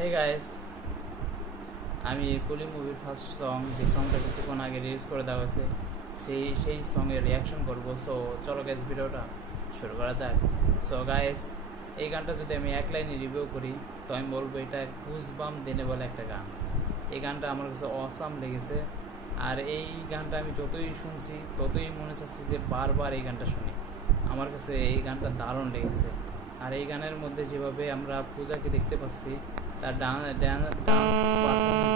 Hey guys, আমি কুলি মুভির ফার্স্ট সং যে সংটা কিছুক্ষণ আগে রিলিজ করে দেওয়া হয়েছে সেই সঙের রিয়াকশন করব। সো চলো গাইস, ভিডিওটা শুরু করা যাক। সো গাইস, এই গানটা যদি আমি এক লাইনে রিভিউ করি তো আমি বলবো এটা গুজবাম দিনে বলে একটা গান। এই গানটা আমার কাছে অসাম লেগেছে, আর এই গানটা আমি যতই শুনছি ততই মনে চাচ্ছি যে বারবার এই গানটা শুনি। আমার কাছে এই গানটা দারুণ লেগেছে। আর এই গানের মধ্যে যেভাবে আমরা পূজাকে দেখতে পাচ্ছি, তার ডান্স পারফরমেন্স